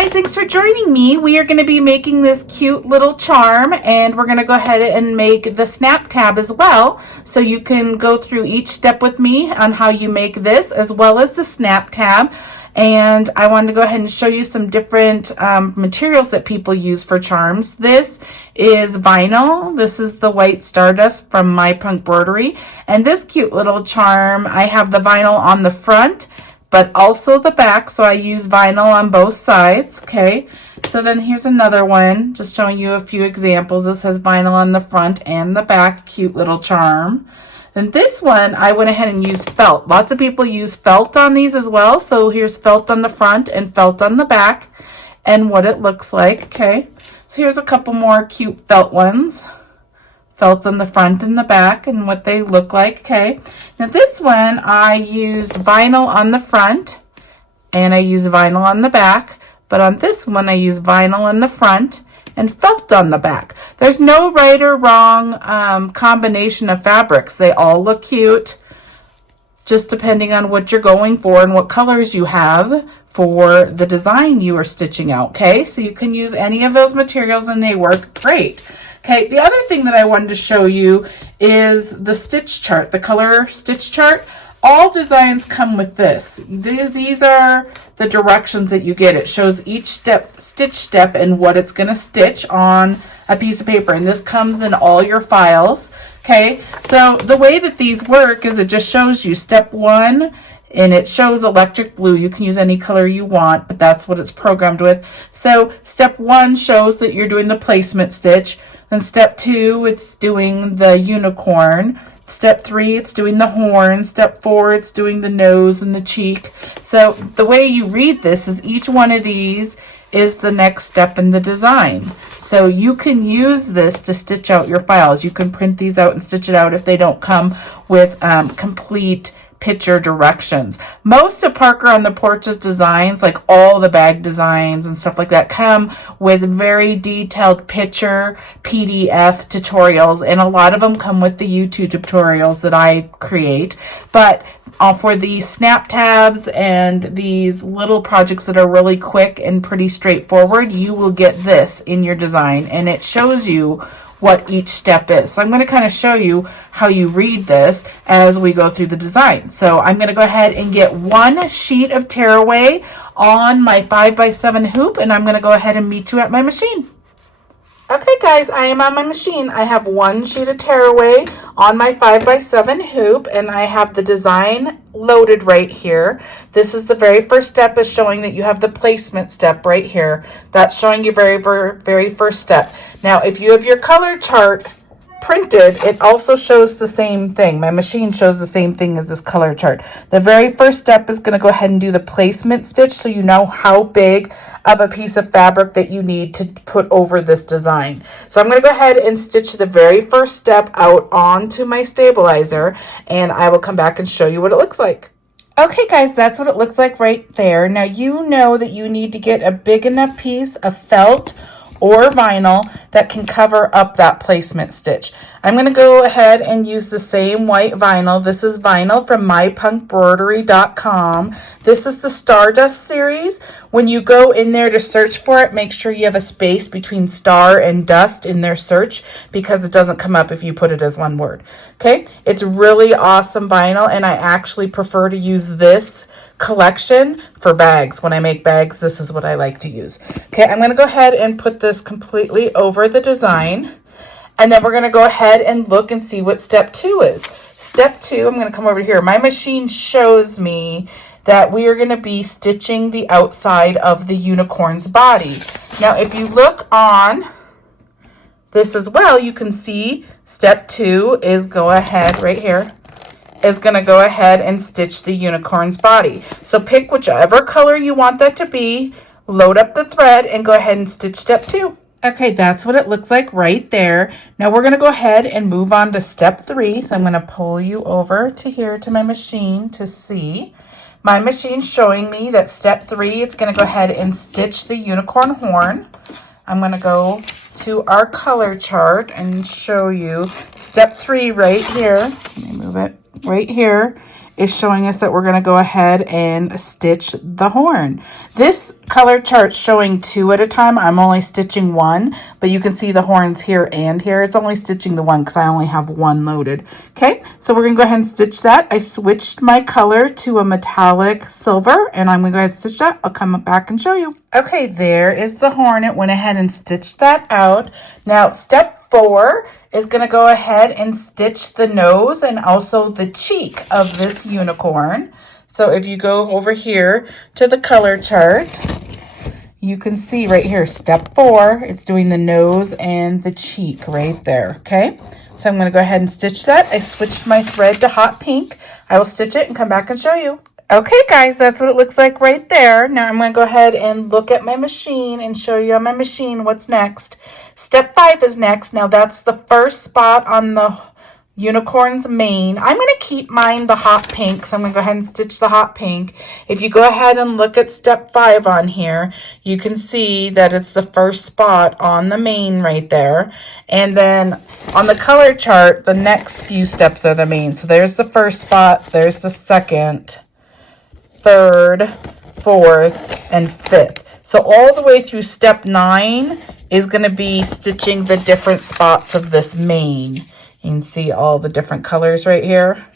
guys, thanks for joining me. We are going to be making this cute little charm, and we're going to go ahead and make the snap tab as well. So you can go through each step with me on how you make this as well as the snap tab. And I wanted to go ahead and show you some different materials that people use for charms. This is vinyl. This is the white stardust from my PUNKBROIDERY. And this cute little charm, I have the vinyl on the front, but also the back. So I use vinyl on both sides. Okay. So then here's another one, just showing you a few examples. This has vinyl on the front and the back. Cute little charm. Then this one, I went ahead and used felt. Lots of people use felt on these as well. So here's felt on the front and felt on the back and what it looks like. Okay, so here's a couple more cute felt ones. Felt on the front and the back and what they look like. Okay, now this one, I used vinyl on the front and I used vinyl on the back. But on this one, I used vinyl on the front and felt on the back. There's no right or wrong combination of fabrics. They all look cute, just depending on what you're going for and what colors you have for the design you are stitching out. Okay, so you can use any of those materials and they work great. Okay, the other thing that I wanted to show you is the stitch chart, the color stitch chart. All designs come with this. These are the directions that you get. It shows each stitch step and what it's going to stitch on a piece of paper. And this comes in all your files. Okay, so the way that these work is it just shows you step 1 and it shows electric blue. You can use any color you want, but that's what it's programmed with. So step 1 shows that you're doing the placement stitch. Then step 2, it's doing the unicorn. Step 3, it's doing the horn. Step 4, it's doing the nose and the cheek. So the way you read this is each one of these is the next step in the design. So you can use this to stitch out your files. You can print these out and stitch it out if they don't come with complete picture directions. Most of Parker on the Porch's designs, like all the bag designs and stuff like that, come with very detailed picture PDF tutorials, and a lot of them come with the YouTube tutorials that I create. But for the snap tabs and these little projects that are really quick and pretty straightforward, you will get this in your design, and it shows you what each step is. So I'm going to kind of show you how you read this as we go through the design. So I'm going to go ahead and get one sheet of tearaway on my 5x7 hoop, and I'm going to go ahead and meet you at my machine. Okay guys, I am on my machine. I have one sheet of tearaway on my 5x7 hoop, and I have the design loaded right here. This is the very first step, is showing that you have the placement step right here. That's showing you very first step. Now, if you have your color chart printed, it also shows the same thing. My machine shows the same thing as this color chart. The very first step is going to go ahead and do the placement stitch, so you know how big of a piece of fabric that you need to put over this design. So I'm going to go ahead and stitch the very first step out onto my stabilizer, and I will come back and show you what it looks like. Okay guys, that's what it looks like right there. Now you know that you need to get a big enough piece of felt or vinyl that can cover up that placement stitch. I'm going to go ahead and use the same white vinyl. This is vinyl from mypunkbroidery.com. This is the Stardust series. When you go in there to search for it, make sure you have a space between star and dust in their search, because it doesn't come up if you put it as one word. Okay, it's really awesome vinyl, and I actually prefer to use this collection for bags. When I make bags, this is what I like to use. Okay, I'm going to go ahead and put this completely over the design, and then we're going to go ahead and look and see what step 2 is. Step 2, I'm going to come over here. My machine shows me that we are going to be stitching the outside of the unicorn's body. Now, if you look on this as well, you can see step 2 is go ahead right here, is going to go ahead and stitch the unicorn's body. So pick whichever color you want that to be, load up the thread, and go ahead and stitch step 2. Okay, that's what it looks like right there. Now we're going to go ahead and move on to step 3. So I'm going to pull you over to here to my machine to see. My machine's showing me that step 3, it's going to go ahead and stitch the unicorn horn. I'm going to go to our color chart and show you step 3 right here. Let me move it. right here is showing us that we're going to go ahead and stitch the horn. This color chart's showing 2 at a time. I'm only stitching 1, but you can see the horns here and here. It's only stitching the 1 because I only have 1 loaded. Okay, so we're going to go ahead and stitch that. I switched my color to a metallic silver, and I'm going to go ahead and stitch that. I'll come back and show you. Okay, there is the horn. It went ahead and stitched that out. Now, step 4 is going to go ahead and stitch the nose and also the cheek of this unicorn. So if you go over here to the color chart, you can see right here, step 4, it's doing the nose and the cheek right there, okay? So I'm going to go ahead and stitch that. I switched my thread to hot pink. I will stitch it and come back and show you. Okay, guys, that's what it looks like right there. Now I'm going to go ahead and look at my machine and show you on my machine what's next. Step 5 is next. Now that's the first spot on the unicorn's mane. I'm going to keep mine the hot pink, so I'm going to go ahead and stitch the hot pink. If you go ahead and look at step 5 on here, you can see that it's the first spot on the mane right there. And then on the color chart, the next few steps are the mane. So there's the first spot, there's the second, third, fourth, and fifth. So all the way through step 9 is going to be stitching the different spots of this mane. You can see all the different colors right here.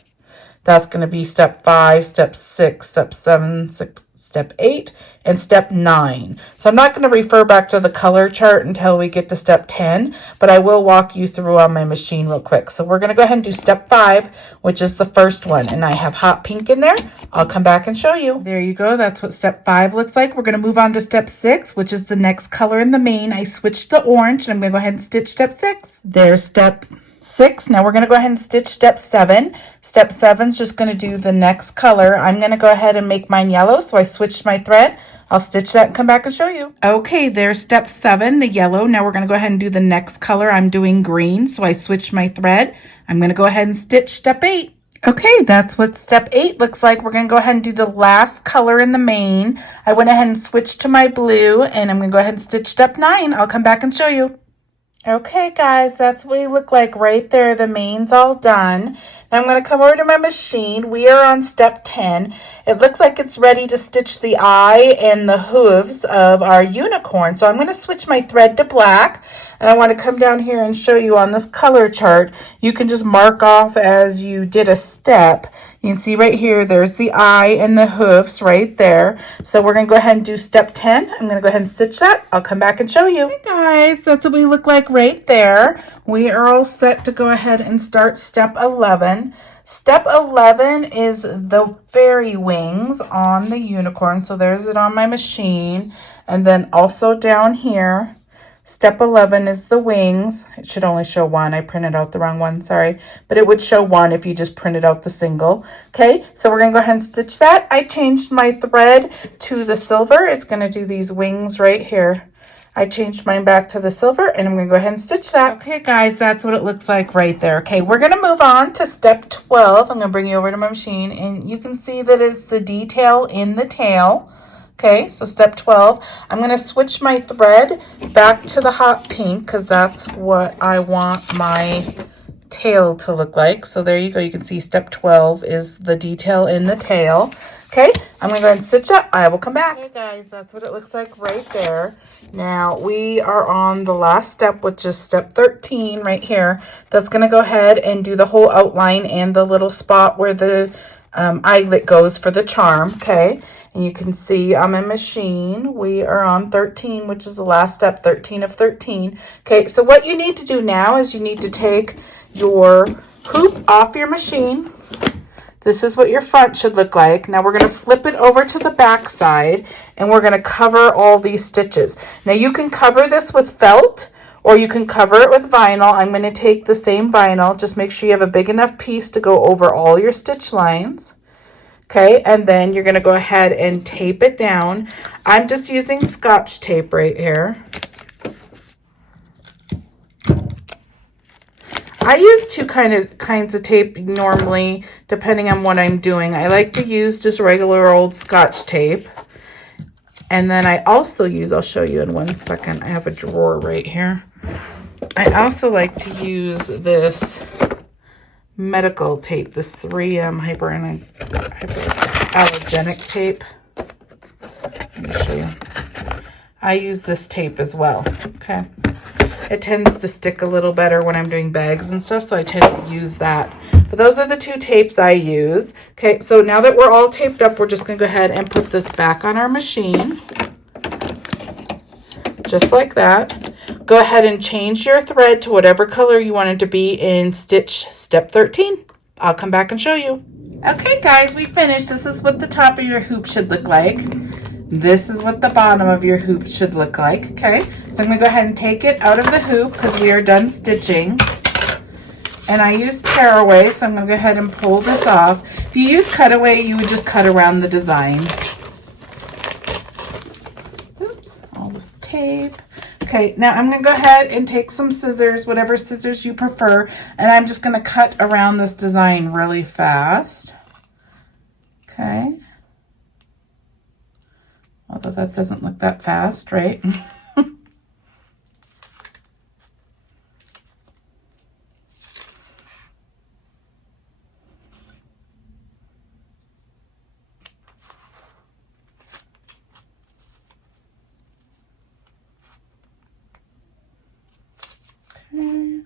That's going to be step 5, step 6, step 7, step 8, and step 9. So I'm not going to refer back to the color chart until we get to step 10, but I will walk you through on my machine real quick. So we're going to go ahead and do step 5, which is the first one, and I have hot pink in there. I'll come back and show you. There you go. That's what step 5 looks like. We're going to move on to step 6, which is the next color in the mane. I switched to orange, and I'm going to go ahead and stitch step 6. There's step 6. Now we're going to go ahead and stitch step 7. Step 7 is just going to do the next color. I'm going to go ahead and make mine yellow, so I switched my thread. I'll stitch that and come back and show you. Okay, there's step 7, the yellow. Now we're going to go ahead and do the next color. I'm doing green, so I switched my thread. I'm going to go ahead and stitch step 8. Okay, that's what step 8 looks like. We're going to go ahead and do the last color in the mane. I went ahead and switched to my blue, and I'm going to go ahead and stitch step 9. I'll come back and show you. Okay, guys, that's what we look like right there. The mane's all done. Now I'm going to come over to my machine. We are on step 10. It looks like it's ready to stitch the eye and the hooves of our unicorn. So I'm going to switch my thread to black. And I want to come down here and show you on this color chart. You can just mark off as you did a step. You can see right here, there's the eye and the hoofs right there. So we're going to go ahead and do step 10. I'm going to go ahead and stitch that. I'll come back and show you. Hey guys, that's what we look like right there. We are all set to go ahead and start step 11. Step 11 is the fairy wings on the unicorn. So there's it on my machine. And then also down here, step 11 is the wings. It should only show one. I printed out the wrong one, sorry. But it would show one if you just printed out the single. Okay, so we're going to go ahead and stitch that. I changed my thread to the silver. It's going to do these wings right here. I changed mine back to the silver, and I'm going to go ahead and stitch that. Okay, guys, that's what it looks like right there. Okay, we're going to move on to step 12. I'm going to bring you over to my machine, and you can see that it's the detail in the tail. Okay, so step 12, I'm going to switch my thread back to the hot pink because that's what I want my tail to look like. So there you go. You can see step 12 is the detail in the tail. Okay, I'm going to go ahead and stitch it. I will come back. Okay, guys, that's what it looks like right there. Now, we are on the last step, which is step 13 right here. That's going to go ahead and do the whole outline and the little spot where the eyelet goes for the charm. Okay. And you can see on my machine, we are on 13, which is the last step, 13 of 13. Okay, so what you need to do now is you need to take your hoop off your machine. This is what your front should look like. Now we're going to flip it over to the back side, and we're going to cover all these stitches. Now you can cover this with felt, or you can cover it with vinyl. I'm going to take the same vinyl. Just make sure you have a big enough piece to go over all your stitch lines. Okay, and then you're going to go ahead and tape it down. I'm just using Scotch tape right here. I use two kinds of tape normally, depending on what I'm doing. I like to use just regular old Scotch tape. And then I also use, I'll show you in 1 second, I have a drawer right here. I also like to use this medical tape, this 3M hypoallergenic tape. Let me show you. I use this tape as well, okay? It tends to stick a little better when I'm doing bags and stuff, so I tend to use that. But those are the two tapes I use. Okay, so now that we're all taped up, we're just gonna go ahead and put this back on our machine. Just like that. Go ahead and change your thread to whatever color you want it to be in stitch step 13. I'll come back and show you. Okay guys, we finished. This is what the top of your hoop should look like. This is what the bottom of your hoop should look like, okay? So I'm gonna go ahead and take it out of the hoop because we are done stitching. And I use tearaway, so I'm gonna go ahead and pull this off. If you use cutaway, you would just cut around the design. Oops, all this tape. Okay, now I'm gonna go ahead and take some scissors, whatever scissors you prefer, and I'm just gonna cut around this design really fast. Okay. Although that doesn't look that fast, right? Okay.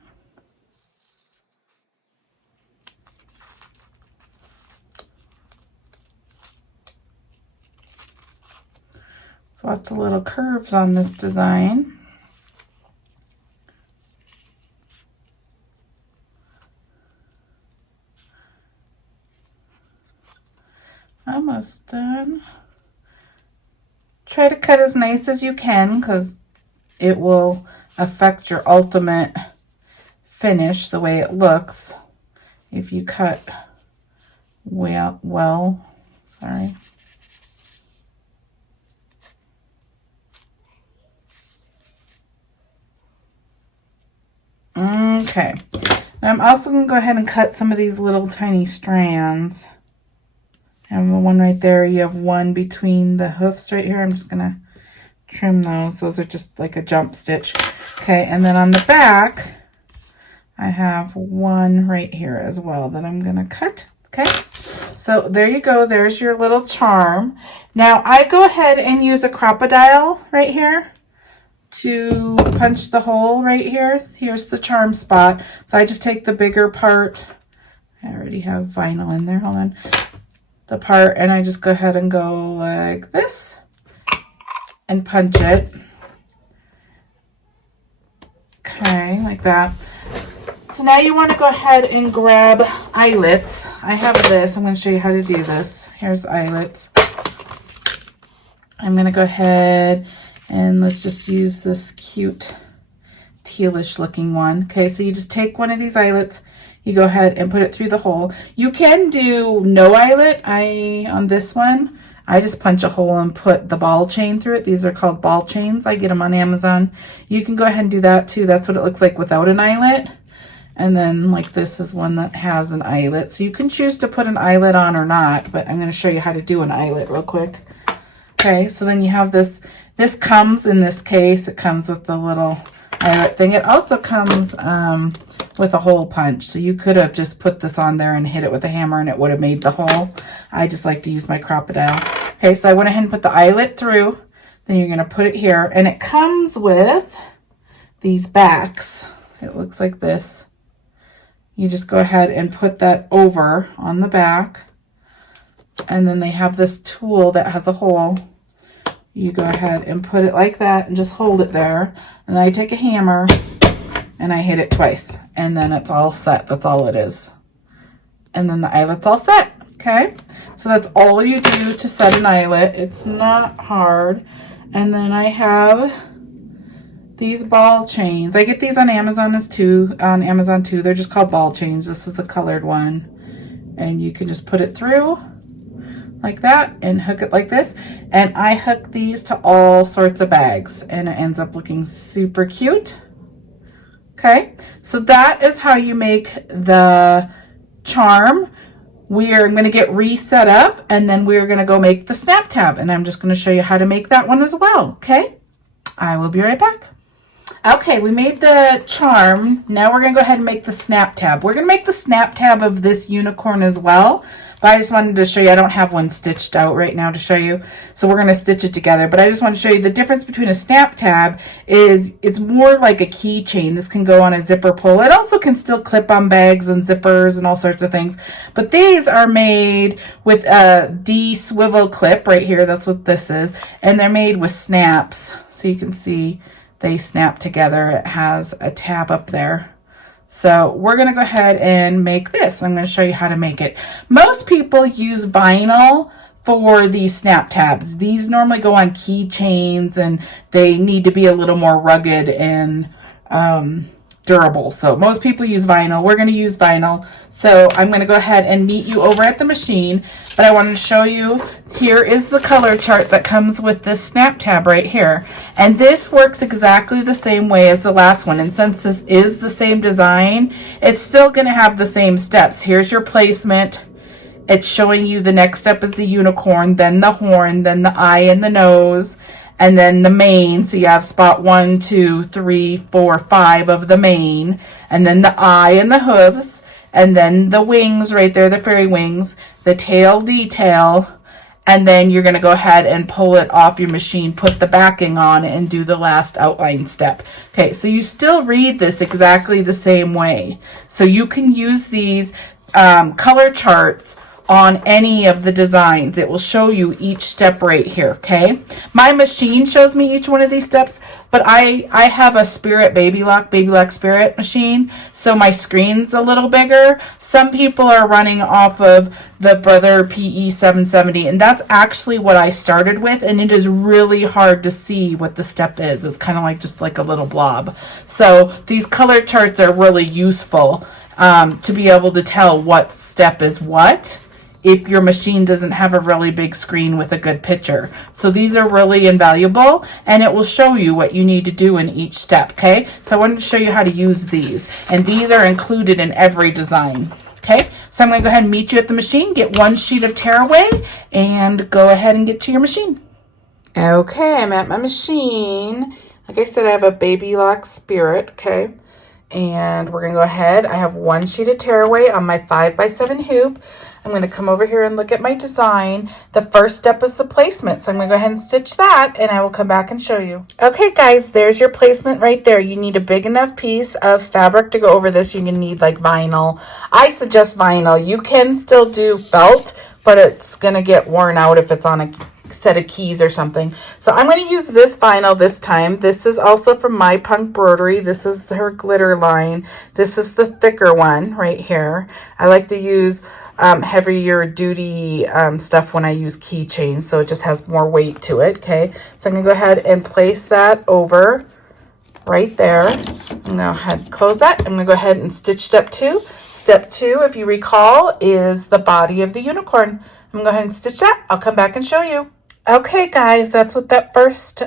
So lots of little curves on this design. Almost done. Try to cut as nice as you can because it will affect your ultimate finish, the way it looks, if you cut well, sorry. Okay, now I'm also going to go ahead and cut some of these little tiny strands. I have the one right there. You have one between the hoofs right here. I'm just going to trim those. Those are just like a jump stitch. Okay, and then on the back, I have one right here as well that I'm going to cut. Okay, so there you go. There's your little charm. Now I go ahead and use a crocodile right here to punch the hole right here. Here's the charm spot. So I just take the bigger part. I already have vinyl in there. Hold on. The part, and I just go ahead and go like this and punch it. Okay, like that. So now you want to go ahead and grab eyelets. I have this. I'm going to show you how to do this. Here's eyelets. I'm going to go ahead and let's just use this cute tealish looking one. Okay, so you just take one of these eyelets, you go ahead and put it through the hole. You can do no eyelet. On this one, I just punch a hole and put the ball chain through it. These are called ball chains. I get them on Amazon. You can go ahead and do that too. That's what it looks like without an eyelet. And then like this is one that has an eyelet. So you can choose to put an eyelet on or not, but I'm going to show you how to do an eyelet real quick. Okay, so then you have this. This comes in this case. It comes with the little eyelet thing. It also comes with a hole punch. So you could have just put this on there and hit it with a hammer and it would have made the hole. I just like to use my crocodile. Okay, so I went ahead and put the eyelet through. Then you're going to put it here. And it comes with these backs. It looks like this. You just go ahead and put that over on the back. And then they have this tool that has a hole. You go ahead and put it like that and just hold it there. And then I take a hammer and I hit it twice. And then it's all set. That's all it is. And then the eyelet's all set. Okay? So that's all you do to set an eyelet. It's not hard. And then I have these ball chains. I get these on Amazon too. They're just called ball chains. This is the colored one. And you can just put it through like that and hook it like this. And I hook these to all sorts of bags and it ends up looking super cute. Okay, so that is how you make the charm. I'm going to get reset up and then we're going to go make the snap tab, and I'm just going to show you how to make that one as well. Okay, I will be right back. Okay, we made the charm. Now we're going to go ahead and make the snap tab. We're going to make the snap tab of this unicorn as well. But I just wanted to show you, I don't have one stitched out right now to show you. So we're going to stitch it together. But I just want to show you the difference between a snap tab is it's more like a keychain. This can go on a zipper pull. It also can still clip on bags and zippers and all sorts of things. But these are made with a D swivel clip right here. That's what this is. And they're made with snaps. So you can see they snap together. It has a tab up there. So we're going to go ahead and make this. I'm going to show you how to make it. Most people use vinyl for these snap tabs. These normally go on keychains and they need to be a little more rugged and durable. So most people use vinyl. We're going to use vinyl. So I'm going to go ahead and meet you over at the machine. But I want to show you, here is the color chart that comes with this snap tab right here. And this works exactly the same way as the last one. And since this is the same design, it's still going to have the same steps. Here's your placement. It's showing you the next step is the unicorn, then the horn, then the eye and the nose, and then the mane. So you have spot 1, 2, 3, 4, 5 of the mane, and then the eye and the hooves, and then the wings right there, the fairy wings, the tail detail, and then you're going to go ahead and pull it off your machine, put the backing on, and do the last outline step. Okay, so you still read this exactly the same way. So you can use these color charts on any of the designs. It will show you each step right here, okay? My machine shows me each one of these steps, but I have a Spirit Baby Lock Spirit machine, so my screen's a little bigger. Some people are running off of the Brother PE 770, and that's actually what I started with, and it is really hard to see what the step is. It's kind of like just like a little blob. So these color charts are really useful to be able to tell what step is what, if your machine doesn't have a really big screen with a good picture. So these are really invaluable, and it will show you what you need to do in each step, okay? So I wanted to show you how to use these, and these are included in every design, okay? So I'm going to go ahead and meet you at the machine, get one sheet of tearaway, and go ahead and get to your machine. Okay, I'm at my machine. Like I said, I have a Baby Lock Spirit, okay? And we're going to go ahead. I have one sheet of tearaway on my 5x7 hoop. I'm going to come over here and look at my design. The first step is the placement. So I'm going to go ahead and stitch that, and I will come back and show you. Okay, guys, there's your placement right there. You need a big enough piece of fabric to go over this. You're going to need like vinyl. I suggest vinyl. You can still do felt, but it's going to get worn out if it's on a set of keys or something. So I'm going to use this vinyl this time. This is also from my PUNKBROIDERY. This is her glitter line. This is the thicker one right here. I like to use heavier duty stuff when I use keychains, so it just has more weight to it. Okay, so I'm gonna go ahead and place that over right there. I'm gonna go ahead and close that. I'm gonna go ahead and stitch step 2. Step 2, if you recall, is the body of the unicorn. I'm gonna go ahead and stitch that. I'll come back and show you. Okay, guys, that's what that first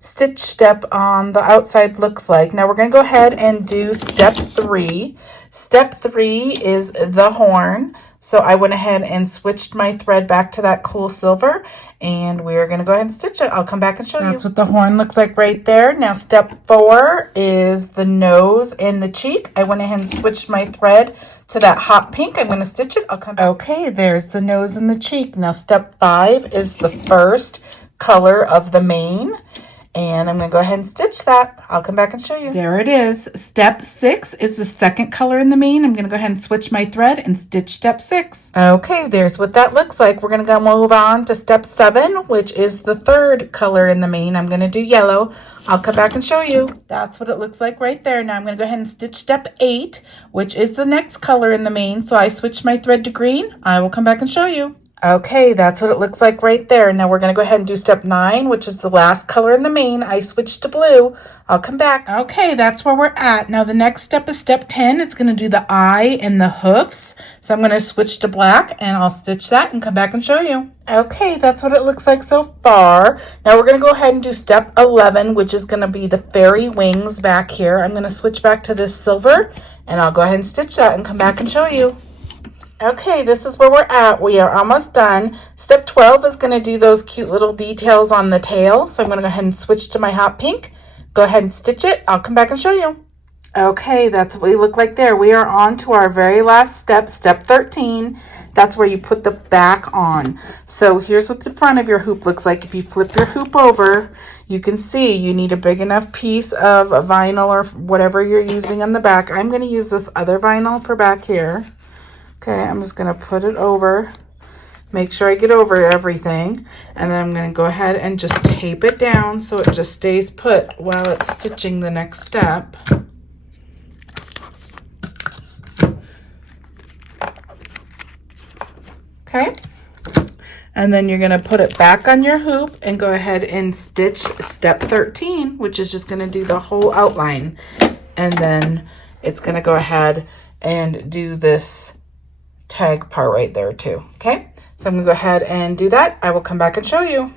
stitch step on the outside looks like. Now we're going to go ahead and do step 3. Step 3 is the horn. So I went ahead and switched my thread back to that cool silver, and we're going to go ahead and stitch it. I'll come back and show you. That's what the horn looks like right there. Now step 4 is the nose and the cheek. I went ahead and switched my thread to that hot pink. I'm going to stitch it. I'll come back. Okay, there's the nose and the cheek. Now step 5 is the first color of the mane, and I'm going to go ahead and stitch that. I'll come back and show you. There it is. Step 6 is the second color in the mane. I'm going to go ahead and switch my thread and stitch step 6. Okay, there's what that looks like. We're going to go move on to step 7, which is the third color in the mane. I'm going to do yellow. I'll come back and show you. That's what it looks like right there. Now I'm going to go ahead and stitch step 8, which is the next color in the mane. So I switched my thread to green. I will come back and show you. Okay, that's what it looks like right there. Now we're going to go ahead and do step 9, which is the last color in the mane. I switched to blue. I'll come back. Okay, that's where we're at. Now the next step is step 10. It's going to do the eye and the hoofs. So I'm going to switch to black, and I'll stitch that and come back and show you. Okay, that's what it looks like so far. Now we're going to go ahead and do step 11, which is going to be the fairy wings back here. I'm going to switch back to this silver, and I'll go ahead and stitch that and come back and show you. Okay, this is where we're at. We are almost done. Step 12 is going to do those cute little details on the tail. So I'm going to go ahead and switch to my hot pink, go ahead and stitch it. I'll come back and show you. Okay, that's what we look like there. We are on to our very last step, step 13. That's where you put the back on. So here's what the front of your hoop looks like. If you flip your hoop over, you can see you need a big enough piece of vinyl or whatever you're using on the back. I'm going to use this other vinyl for back here. Okay, I'm just going to put it over. Make sure I get over everything. And then I'm going to go ahead and just tape it down so it just stays put while it's stitching the next step. Okay, and then you're going to put it back on your hoop and go ahead and stitch step 13, which is just going to do the whole outline. And then it's going to go ahead and do this tag part right there too. Okay, so I'm going to go ahead and do that. I will come back and show you.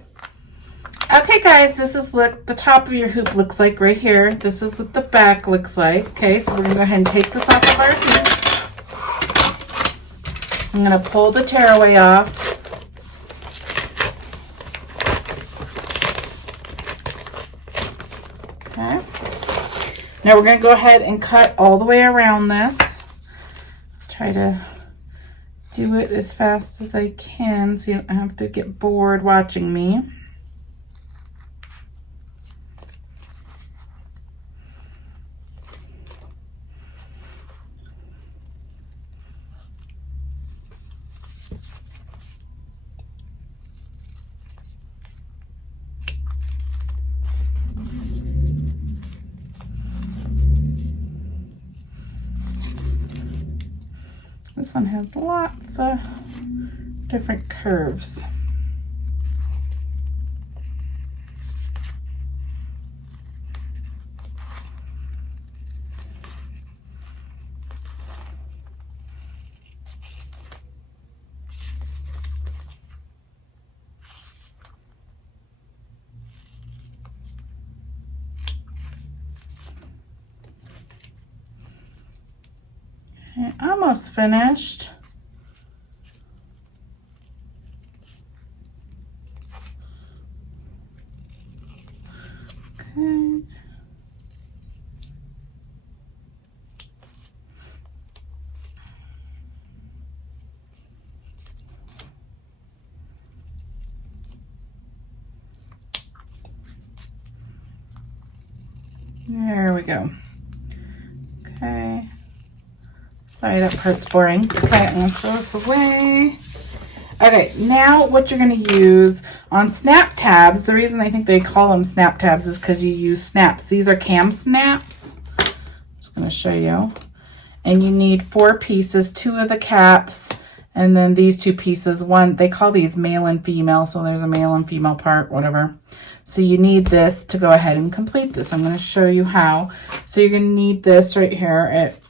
Okay guys, this is what the top of your hoop looks like right here. This is what the back looks like. Okay, so we're going to go ahead and take this off of our hoop. I'm going to pull the tearaway off. Okay. Now we're going to go ahead and cut all the way around this. Try to do it as fast as I can so you don't have to get bored watching me. This one has lots of different curves. Almost finished. Okay. There we go. Okay. Sorry, that part's boring. Okay, I'm going to throw this away. Okay, now what you're going to use on snap tabs, the reason I think they call them snap tabs is because you use snaps. These are cam snaps. I'm just going to show you. And you need 4 pieces, 2 of the caps, and then these 2 pieces. One, they call these male and female, so there's a male and female part, whatever. So you need this to go ahead and complete this. I'm going to show you how. So you're going to need this right here. It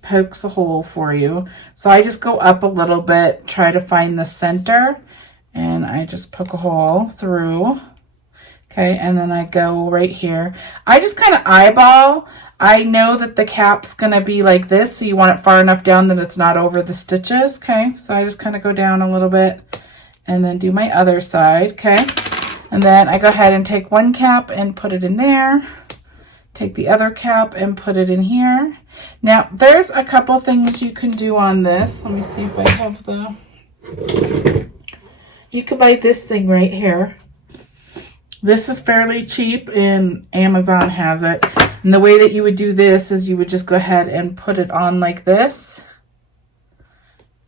pokes a hole for you. So I just go up a little bit, try to find the center, and I just poke a hole through. Okay, and then I go right here. I just kind of eyeball. I know that the cap's gonna be like this, so you want it far enough down that it's not over the stitches. Okay, so I just kind of go down a little bit and then do my other side. Okay, and then I go ahead and take one cap and put it in there. Take the other cap and put it in here. Now, there's a couple things you can do on this. Let me see if I have the... You could buy this thing right here. This is fairly cheap and Amazon has it. And the way that you would do this is you would just go ahead and put it on like this.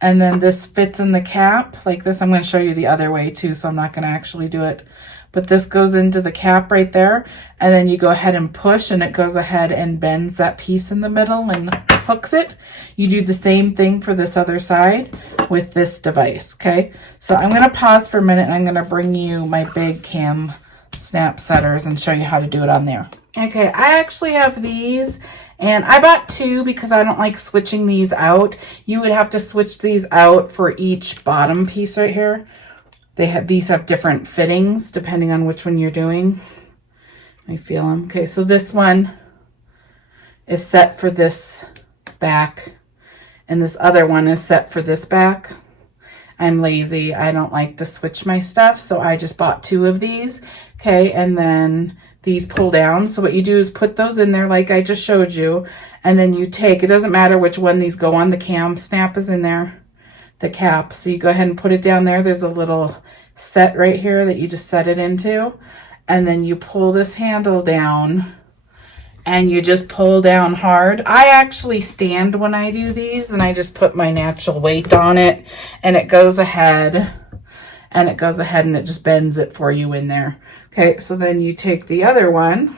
And then this fits in the cap like this. I'm going to show you the other way too, so I'm not going to actually do it. But this goes into the cap right there, and then you go ahead and push, and it goes ahead and bends that piece in the middle and hooks it. You do the same thing for this other side with this device, okay? So I'm going to pause for a minute, and I'm going to bring you my big cam snap setters and show you how to do it on there. Okay, I actually have these, and I bought 2 because I don't like switching these out. You would have to switch these out for each bottom piece right here. These have different fittings depending on which one you're doing. I feel them. Okay, so this one is set for this back, and this other one is set for this back. I'm lazy. I don't like to switch my stuff, so I just bought 2 of these. Okay, and then these pull down. So what you do is put those in there like I just showed you, and then you take, it doesn't matter which one these go on, the cam snap is in there, the cap. So you go ahead and put it down there. There's a little set right here that you just set it into, and then you pull this handle down and you just pull down hard. I actually stand when I do these, and I just put my natural weight on it, and it goes ahead and it just bends it for you in there. Okay, so then you take the other one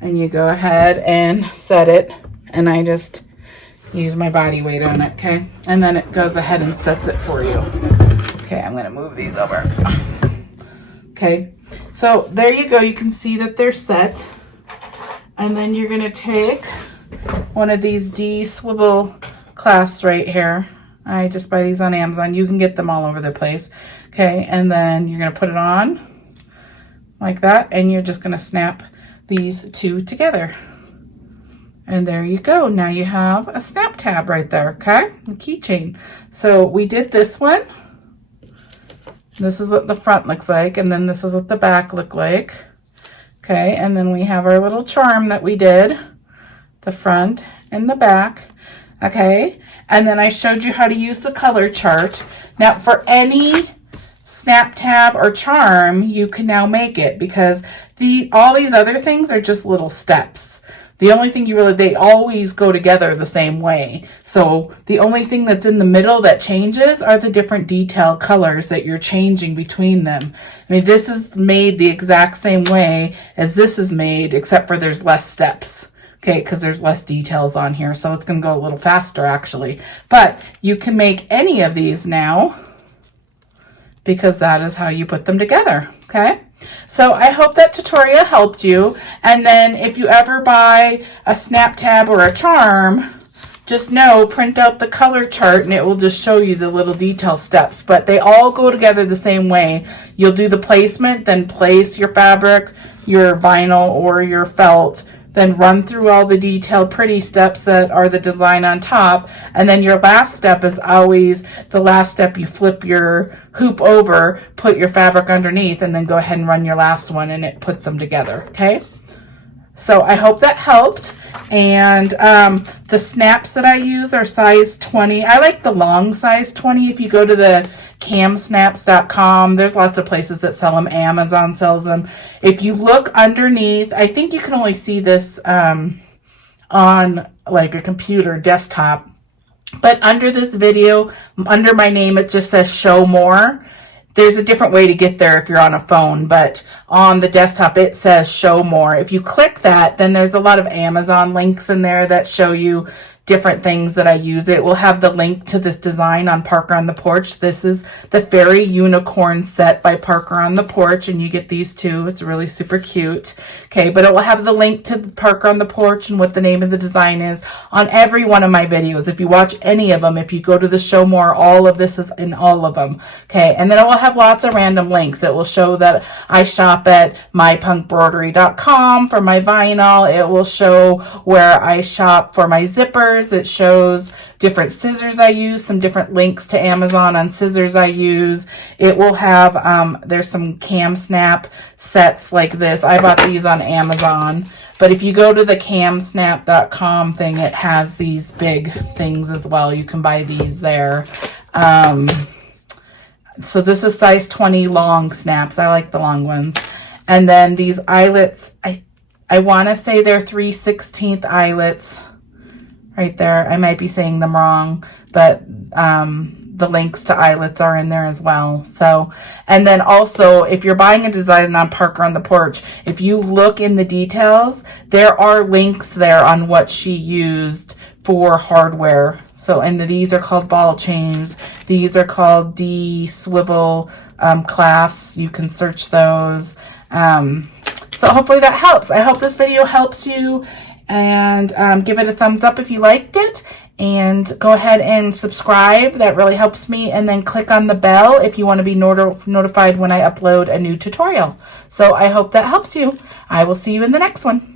and you go ahead and set it, and I just use my body weight on it, okay? And then it goes ahead and sets it for you. Okay, I'm gonna move these over. Okay, so there you go. You can see that they're set. And then you're gonna take one of these D swivel clasps right here. I just buy these on Amazon. You can get them all over the place. Okay, and then you're gonna put it on like that, and you're just gonna snap these two together. And there you go. Now you have a snap tab right there, okay? A keychain. So we did this one. This is what the front looks like, and then this is what the back looked like. Okay, and then we have our little charm that we did, the front and the back. Okay, and then I showed you how to use the color chart. Now for any snap tab or charm, you can now make it, because all these other things are just little steps. The only thing they always go together the same way. So the only thing that's in the middle that changes are the different detail colors that you're changing between them. I mean, this is made the exact same way as this is made, except for there's less steps. Okay, because there's less details on here, so it's going to go a little faster actually. But you can make any of these now, because that is how you put them together, okay? So I hope that tutorial helped you. And then if you ever buy a snap tab or a charm, just know, print out the color chart and it will just show you the little detail steps. But they all go together the same way. You'll do the placement, then place your fabric, your vinyl or your felt, then run through all the detailed pretty steps that are the design on top, and then your last step is always the last step. You flip your hoop over, put your fabric underneath, and then go ahead and run your last one, and it puts them together, okay? So I hope that helped. And the snaps that I use are size 20. I like the long size 20. If you go to the camsnaps.com, there's lots of places that sell them. Amazon sells them. If you look underneath, I think you can only see this on like a computer desktop, but under this video, under my name, it just says show more. There's a different way to get there if you're on a phone, but on the desktop it says show more. If you click that, then there's a lot of Amazon links in there that show you different things that I use. It will have the link to this design on Parker on the Porch. This is the Fairy Unicorn set by Parker on the Porch, and you get these two. It's really super cute. Okay, but it will have the link to Parker on the Porch and what the name of the design is on every one of my videos. If you watch any of them, if you go to the show more, all of this is in all of them. Okay, and then it will have lots of random links. It will show that I shop at mypunkbroidery.com for my vinyl. It will show where I shop for my zippers. It shows different scissors I use, some different links to Amazon on scissors I use. It will have, there's some cam snap sets like this. I bought these on Amazon. But if you go to the camsnap.com thing, it has these big things as well. You can buy these there. So this is size 20 long snaps. I like the long ones. And then these eyelets, I want to say they're 3/16 eyelets. Right there. I might be saying them wrong, but the links to eyelets are in there as well. So, and then also, if you're buying a design on Parker on the Porch, if you look in the details, there are links there on what she used for hardware. So, and these are called ball chains. These are called D-swivel clasps. You can search those. So hopefully that helps. I hope this video helps you. And give it a thumbs up if you liked it, and go ahead and subscribe. That really helps me. And then click on the bell if you want to be notified when I upload a new tutorial. So I hope that helps you. I will see you in the next one.